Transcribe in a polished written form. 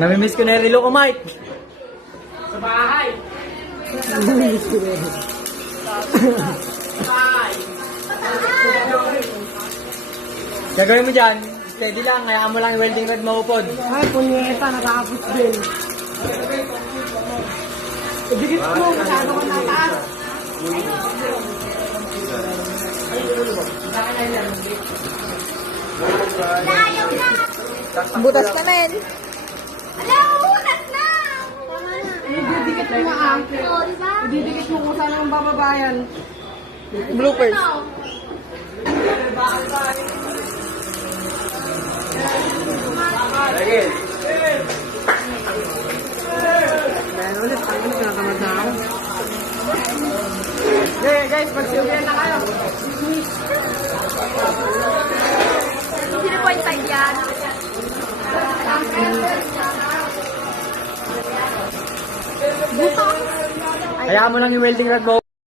Namimiss ko na yung relo ko, Mike. Sa bahay. Namimiss ko na yun. Gagawin mo dyan, steady lang, hayaan mo lang yung welding rod maupod. Ay, punyeta, nakakapos din. Ibigit mo, masyado ka nataas. Ayaw na! Butas ka na yan. Ala, ulat na! Tama na. Ididikit mo nga. Oo, diba? Ididikit mo kung saan ang bababayan. Bloopers. Dahil ulit, ang ulit, nakatamad na ako. Okay, guys, magsilbihan na kayo. 0.5 yan. Hayaan mo lang yung welding rod mo.